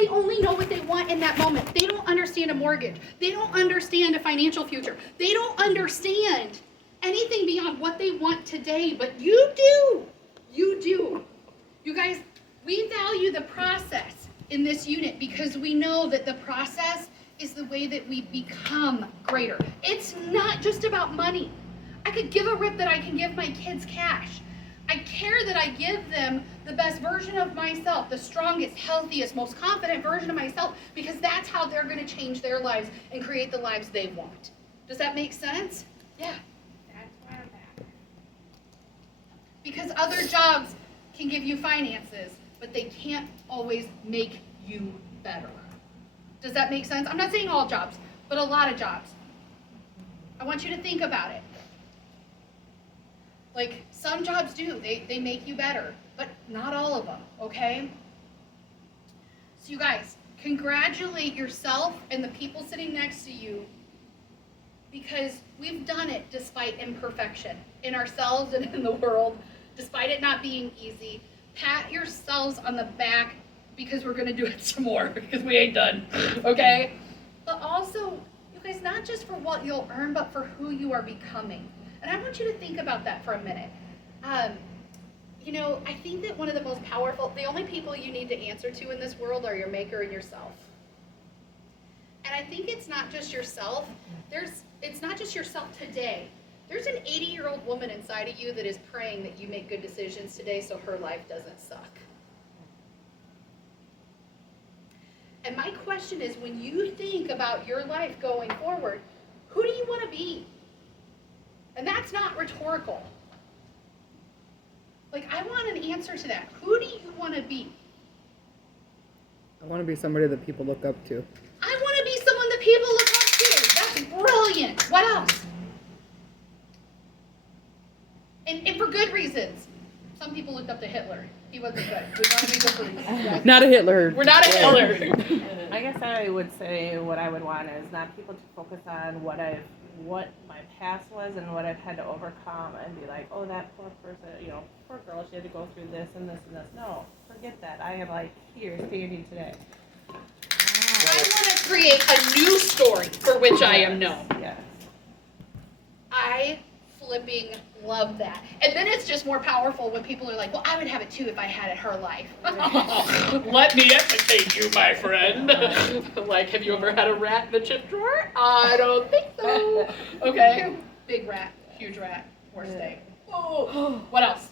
they only know what they want in that moment. They don't understand a mortgage. They don't understand a financial future. They don't understand anything beyond what they want today, but you do. You do. You guys, we value the process in this unit because we know that the process is the way that we become greater. It's not just about money. I could give a rip that I can give my kids cash. I care that I give them the best version of myself, the strongest, healthiest, most confident version of myself, because that's how they're going to change their lives and create the lives they want. Does that make sense? Yeah. That's why I'm back. Because other jobs can give you finances, but they can't always make you better. Does that make sense? I'm not saying all jobs, but a lot of jobs. I want you to think about it. Like, some jobs do, they make you better, but not all of them, okay? So you guys, congratulate yourself and the people sitting next to you, because we've done it despite imperfection in ourselves and in the world, despite it not being easy. Pat yourselves on the back, because we're gonna do it some more, because we ain't done, okay? But also, you guys, not just for what you'll earn, but for who you are becoming. And I want you to think about that for a minute. You know, I think that one of the most powerful, the only people you need to answer to in this world are your maker and yourself. And I think it's not just yourself. It's not just yourself today. There's an 80-year-old woman inside of you that is praying that you make good decisions today so her life doesn't suck. And my question is, when you think about your life going forward, who do you want to be? And that's not rhetorical. Like, I want an answer to that. Who do you want to be? I want to be somebody that people look up to. I want to be someone that people look up to. That's brilliant. What else? And for good reasons. Some people looked up to Hitler. He wasn't good. We want to be good for reasons. Not a Hitler. We're not a Hitler. I guess I would say what I would want is not people to focus on what my past was and what I've had to overcome and be like, oh, that poor person, poor girl, she had to go through this and this and this. No, forget that. I am like here, standing today. I want to create a new story for which I am known. Yes. I flipping love that. And then it's just more powerful when people are like, well, I would have it too if I had it her life. Let me educate you, my friend. Like, have you ever had a rat in the chip drawer? I don't think so. Okay. Big rat, huge rat, worst day. Oh, what else?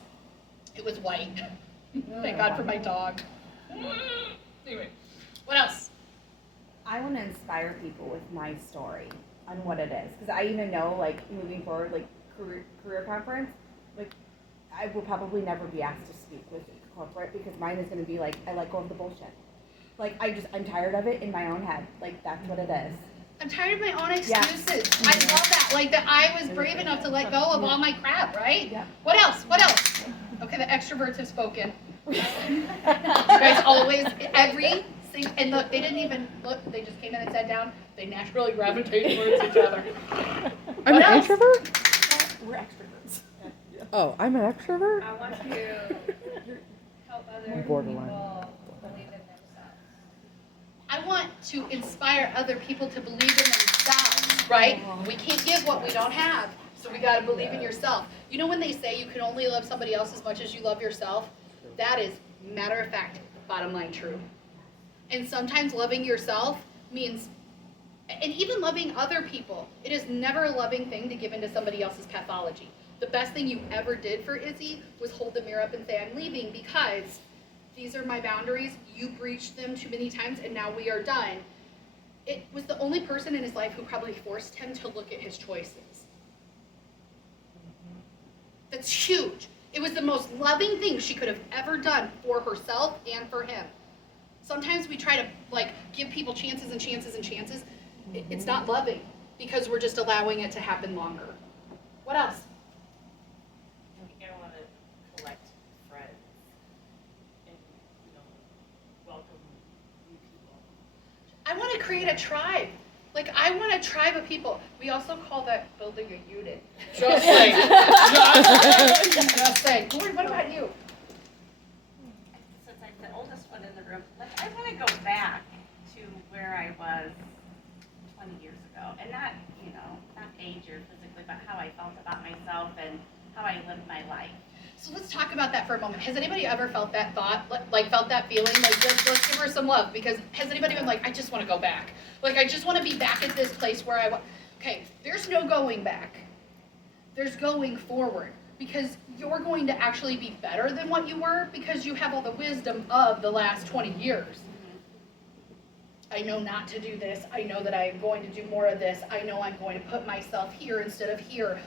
It was white. Thank God for my dog. Anyway, what else? I want to inspire people with my story on what it is, because I even know, like, moving forward, like career conference, like, I will probably never be asked to speak with corporate, because mine is going to be like, I let go of the bullshit. Like, I'm tired of it in my own head. Like, that's what it is. I'm tired of my own excuses. Yeah. I love that. Like, that I was brave enough to let go of all my crap, right? Yeah. What else? What else? Okay, the extroverts have spoken. You guys always, and look, they didn't even look, they just came in and sat down. They naturally gravitate towards each other. I'm an introvert? We're extroverts. Oh, I'm an extrovert? I want to help other Borderline. people believe in themselves. I want to inspire other people to believe in themselves, right? We can't give what we don't have, so we got to believe in yourself. You know when they say you can only love somebody else as much as you love yourself? That is, matter of fact, bottom line true. And sometimes loving yourself means, and even loving other people, it is never a loving thing to give into somebody else's pathology. The best thing you ever did for Izzy was hold the mirror up and say, I'm leaving because these are my boundaries, you breached them too many times, and now we are done. It was the only person in his life who probably forced him to look at his choices. That's huge. It was the most loving thing she could have ever done for herself and for him. Sometimes we try to, like, give people chances and chances and chances. It's not loving, because we're just allowing it to happen longer. What else? I think I want to collect friends and, welcome new people. I want to create a tribe. Like, I want a tribe of people. We also call that building a unit. Just saying. Just saying. Corey, what about you? Since I'm the oldest one in the room, like, I want to go back where I was 20 years ago. And not, not age or physically, but how I felt about myself and how I lived my life. So let's talk about that for a moment. Has anybody ever felt that thought, like felt that feeling? Like, let's give her some love, because has anybody been like, I just want to go back? Like, I just want to be back at this place where I was. Okay, there's no going back. There's going forward, because you're going to actually be better than what you were, because you have all the wisdom of the last 20 years. I know not to do this. I know that I'm going to do more of this. I know I'm going to put myself here instead of here.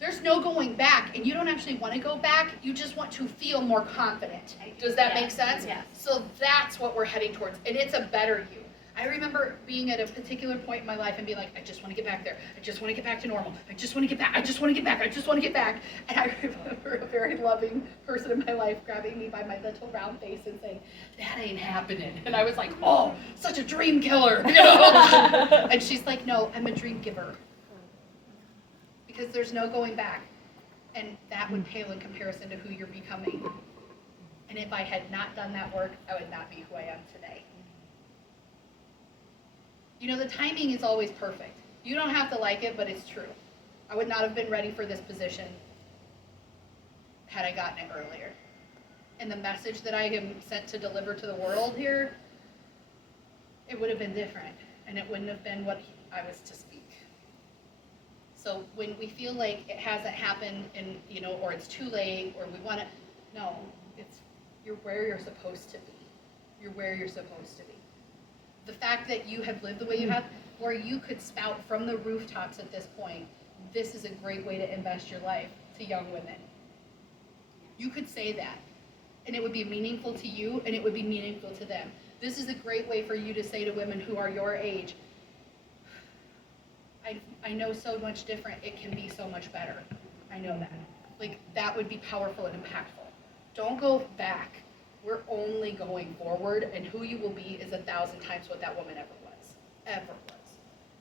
There's no going back, and you don't actually want to go back. You just want to feel more confident. Does that make sense? Yes. So that's what we're heading towards, and it's a better you. I remember being at a particular point in my life and being like, I just want to get back there. I just want to get back to normal. I just want to get back. I just want to get back. I just want to get back. And I remember a very loving person in my life grabbing me by my little round face and saying, that ain't happening. And I was like, oh, such a dream killer. And she's like, no, I'm a dream giver. Because there's no going back. And that would pale in comparison to who you're becoming. And if I had not done that work, I would not be who I am today. The timing is always perfect. You don't have to like it, but it's true. I would not have been ready for this position had I gotten it earlier. And the message that I am sent to deliver to the world here, it would have been different. And it wouldn't have been what I was to speak. So when we feel like it hasn't happened and, or it's too late, or we want to, no, you're where you're supposed to be. You're where you're supposed to be. The fact that you have lived the way you have, where you could spout from the rooftops at this point, this is a great way to invest your life to young women. You could say that, and it would be meaningful to you, and it would be meaningful to them. This is a great way for you to say to women who are your age, I know so much different, it can be so much better. I know that. Like, that would be powerful and impactful. Don't go back. We're only going forward, and who you will be is 1,000 times what that woman ever was. Ever was.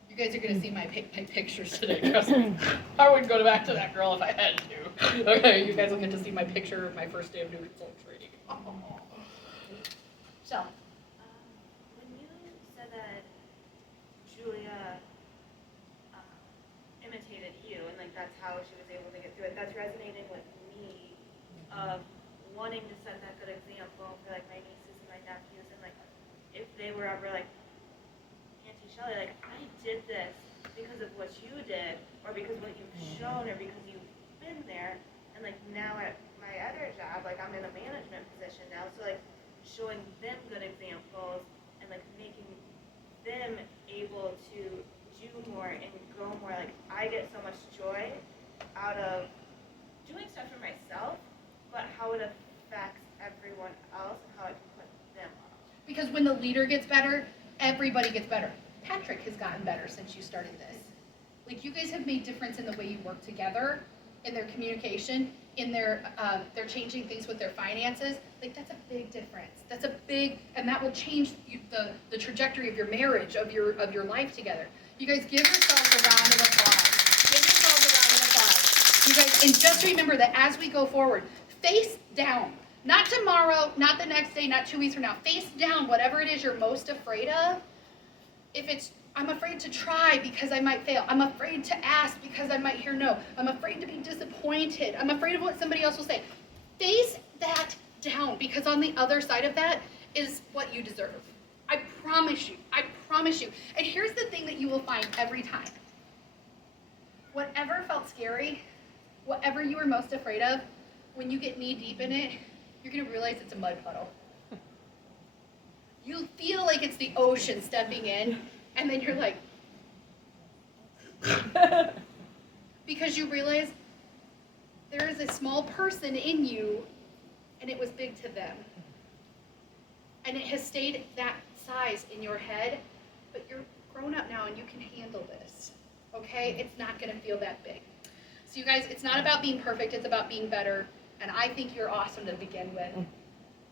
You guys are going to see my pictures today, trust me. I wouldn't go back to that girl if I had to. Okay, you guys will get to see my picture of my first day of new consult training. So. When you said that Julia imitated you, and that's how she was able to get through it, that's resonating with me of wanting to set that good example for my nieces and my nephews, and if they were ever Auntie Shelley, I did this because of what you did, or because what you've shown, or because you've been there, and now at my other job, I'm in a management position now, so showing them good examples and making them able to do more and grow more. I get so much joy out of doing stuff for myself, but how it affects everyone else and how it can put them up. Because when the leader gets better, everybody gets better. Patrick has gotten better since you started this. You guys have made difference in the way you work together, in their communication, in they're changing things with their finances. That's a big difference. That's a big, and that will change the trajectory of your marriage, of your life together. You guys give yourselves a round of applause. Give yourselves a round of applause. You guys, and just remember that as we go forward, face down. Not tomorrow, not the next day, not 2 weeks from now. Face down whatever it is you're most afraid of. If it's, I'm afraid to try because I might fail. I'm afraid to ask because I might hear no. I'm afraid to be disappointed. I'm afraid of what somebody else will say. Face that down, because on the other side of that is what you deserve. I promise you. I promise you. And here's the thing that you will find every time. Whatever felt scary, whatever you were most afraid of, when you get knee deep in it, you're going to realize it's a mud puddle. You feel like it's the ocean stepping in, and then you're like, because you realize there is a small person in you, and it was big to them. And it has stayed that size in your head, but you're grown up now and you can handle this, okay? It's not going to feel that big. So you guys, it's not about being perfect, it's about being better. And I think you're awesome to begin with.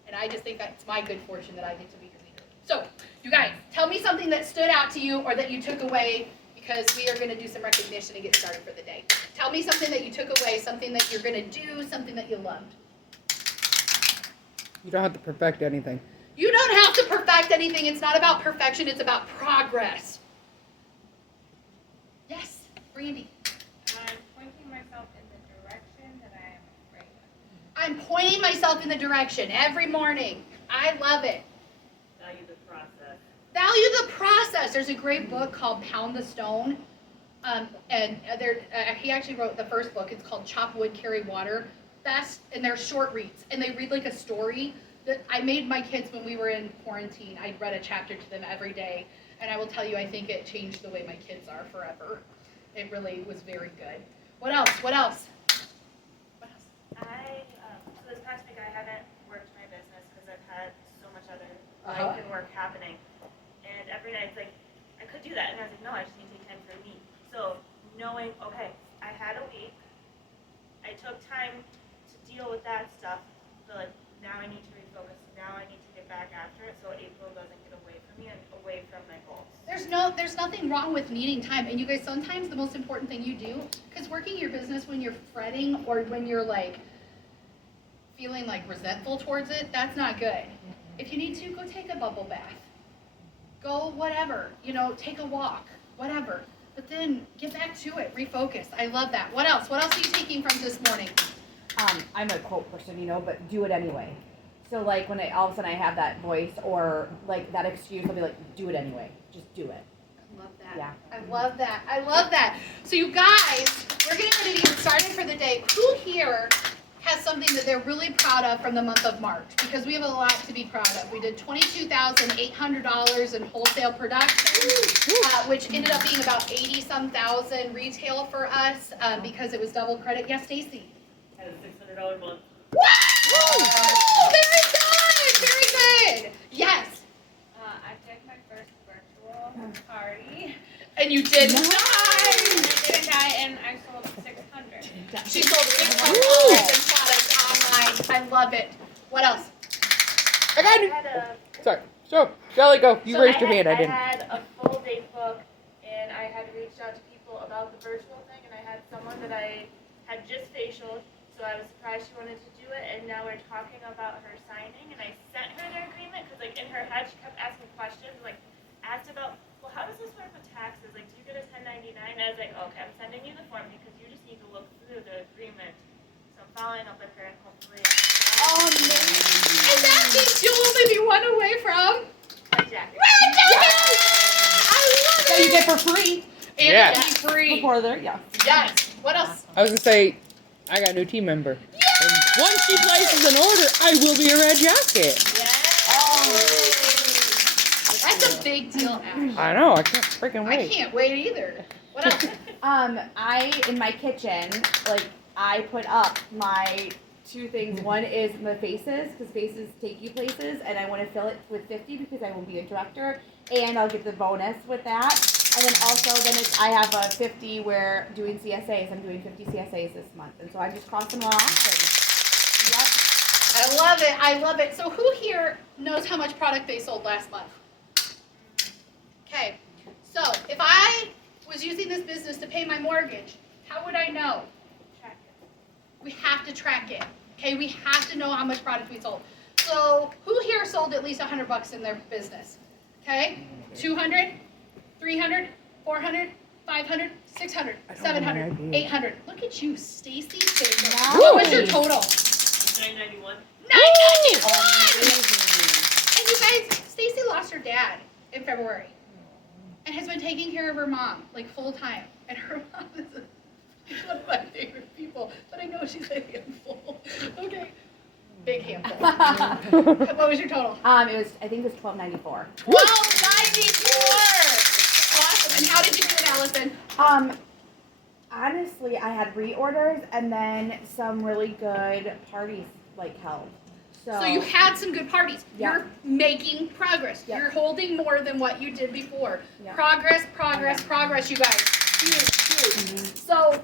And I just think that's my good fortune that I get to be your leader. So, you guys, tell me something that stood out to you or that you took away, because we are going to do some recognition and get started for the day. Tell me something that you took away, something that you're going to do, something that you loved. You don't have to perfect anything. You don't have to perfect perfect anything. It's not about perfection. It's about progress. Yes, Brandy. I'm pointing myself in the direction that I am afraid of. I'm pointing myself in the direction every morning. I love it. Value the process. Value the process. There's a great book called Pound the Stone. He actually wrote the first book. It's called Chop Wood, Carry Water. And they're short reads. And they read like a story. That I made my kids when we were in quarantine. I read a chapter to them every day. And I will tell you, I think it changed the way my kids are forever. It really was very good. What else? What else? What else? So this past week I haven't worked my business because I've had so much other Uh-huh. life and work happening. And every night it's like, I could do that. And I was like, no, I just need to take time for me. So knowing, okay, I had a week. I took time to deal with that stuff. But like, now I need to refocus. Now I need to get back after it so April doesn't get away from me and away from my goals. There's nothing wrong with needing time. And you guys, sometimes the most important thing you do, because working your business when you're fretting or when you're like feeling like resentful towards it, that's not good. If you need to, go take a bubble bath. Go whatever, take a walk, whatever. But then get back to it, refocus. I love that. What else? What else are you taking from this morning? I'm a quote person, but do it anyway. So like when all of a sudden I have that voice or like that excuse, I'll be like, do it anyway. Just do it. I love that. Yeah. I love that. I love that. So you guys, we're getting ready to get started for the day. Who here has something that they're really proud of from the month of March? Because we have a lot to be proud of. We did $22,800 in wholesale production, which ended up being about 80-some thousand retail for us because it was double credit. Yes, Stacy. Had a $600 month. Wow! Very good! Very good! Yes. I did my first virtual party. And you did And not! I didn't die, and I sold 600. She sold $600 in products online. I love it. What else? I got I it. had a Sorry. So, Shelly, go. You raised your hand. I didn't. I had a full date book, and I had reached out to people about the virtual thing, and I had someone that I had just facialed, so I was surprised she wanted to do it, and now we're talking about her signing, and I sent her their agreement, because like in her head she kept asking questions, like asked about, well, how does this work with taxes? Like, do you get a 1099? And I was like, okay, I'm sending you the form because you just need to look through the agreement. So I'm following up with her, and hopefully. And that means you'll only be one away from Red jacket. Red Jacket! I love That you it! get for free And Yeah. it'll be free. before there, yeah. Yes. What else? I was gonna say, I got a new team member. And once she places an order, I will be a red jacket. That's a big deal, Ash. I know. I can't freaking I wait. can't wait either. What else? I in my kitchen, like I put up my two things. One is the faces, because faces take you places, and I want to fill it with 50 because I will be a director, and I'll get the bonus with that. And then also, I have a 50 where doing CSAs. I'm doing 50 CSAs this month, and so I just cross them all off. And, yep. I love it. I love it. So who here knows how much product they sold last month? Okay. So if I was using this business to pay my mortgage, how would I know? Track it. We have to track it. Okay, we have to know how much product we sold. So who here sold at least $100 in their business? Okay, 200, 300, 400, 500, 600, I don't 700, have any idea. 800. Look at you, Stacy. Nice. What was your total? $9.91. 991. And you guys, Stacy lost her dad in February, and has been taking care of her mom like full time. And her mom is one of my favorite people, but I know she's a handful. Okay, big handful. What was your total? I think it was $12.94. 1294. Awesome. And how did you do it, Allison? Honestly, I had reorders and then some really good parties held. So you had some good parties. Yeah. You're making progress. Yeah. You're holding more than what you did before. Yeah. Progress, progress, progress, you guys. Huge, huge. So